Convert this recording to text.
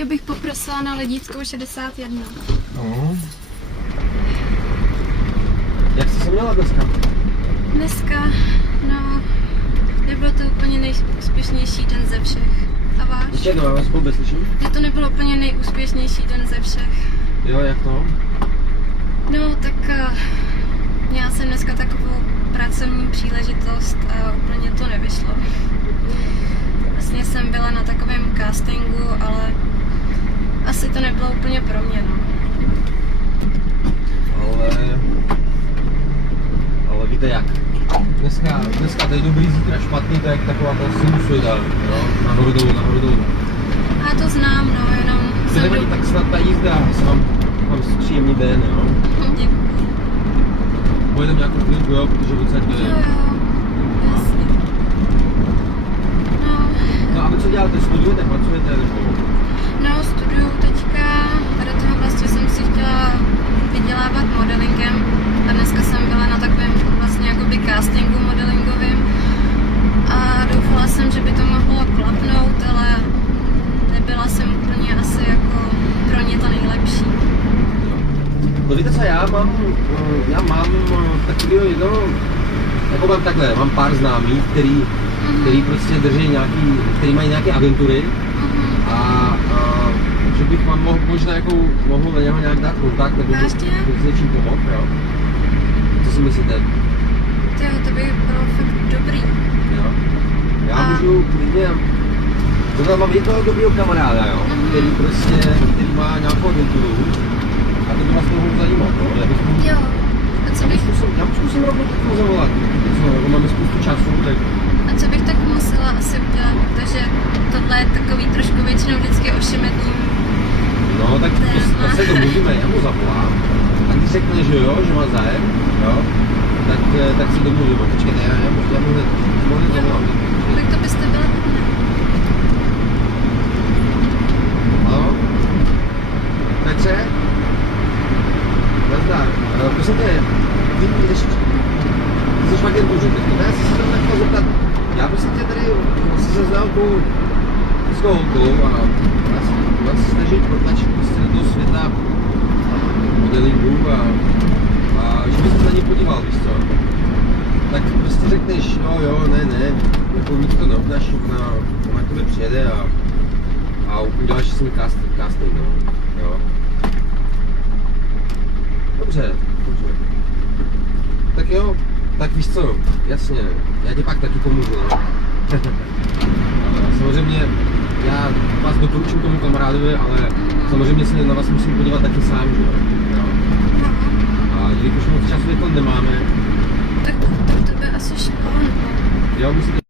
Já bych poprosila na Lidickou 61. No. Jak jsi se měla dneska? Dneska, no, nebyl to úplně nejúspěšnější den ze všech. A váš? Ještě jednou, já vás vůbec slyším. Že to nebylo úplně nejúspěšnější den ze všech. Jo, jak to? No, tak měla jsem dneska takovou pracovní příležitost a úplně to nevyšlo. Vlastně jsem byla na takovém castingu, ale asi to nebylo úplně pro mě, no. Ale víte jak? Dneska tady dobrý, zítra špatný, to je jak taková ta sinusoida, jo? Nahoru dolů, nahoru dolů. A to znám, no, jenom To nevadí, tak snad ta jízda, se vám příjemný den, jo? Děkuji. Pojedeme nějakou chvilku, jo, protože odsaď Jo, jasně. No, No a vy co děláte? Studujete, pracujete nebo? no, studuju teďka, a do toho vlastně jsem si chtěla vydělávat modelingem a dneska jsem byla na takovém vlastně jakoby castingu modelingovým a doufala jsem, že by to mohlo klapnout, ale nebyla jsem úplně asi jako pro ně to nejlepší. No víte co, já mám takovýho jednoho, jako mám takhle, mám pár známých, který prostě drží nějaký, který mají nějaké agentury a že bych vám možná jako mohl na něho nějak dát kontakt, nebo bych s něčím pomoct, jo? Co si myslíte? Tyjo, to by bylo fakt dobrý. Jo? Já můžu klidně, zrovna mám jednoho dobrýho kamaráda, jo? Který má nějakou agenturu a to by vás mohlo zajímat, no? Jo, a co bych... Já zkusím rovnou tak zavolat, jako máme spoustu času, tak... A co bych tak musela asi udělat, protože tohle je takový trošku většinou vždycky ošemetný. No, tak se domluvíme, já mu zavolám. A když řekne, že jo, že má zájem, jo, tak si domluvíme. Počkejte, já mu hned zavolám. Tak to byste byla hodná. Ano? Petře? Nazdar. Prosím tě, ty jsi v agentuře, tak já si to nechal zeptat. Já prostě tě tady se seznamkou s holkou a já se snažím protlačit prostě do toho světa modelingu a že bys se na ně podíval, víš co? Tak prostě řekneš, jo, ne, jako mi to neobnáš, ona k tebe přijede a uděláš si s ním casting, no, jo. Dobře. Tak jo, tak víš co, jasně, já ti pak taky pomůžu, no. Samozřejmě, já vás doporučím tomu kamarádovi, ale samozřejmě si na vás musím podívat taky sám, že jo. A jelikož moc času jako nemáme, Tak to by asi šlo. jo, musíte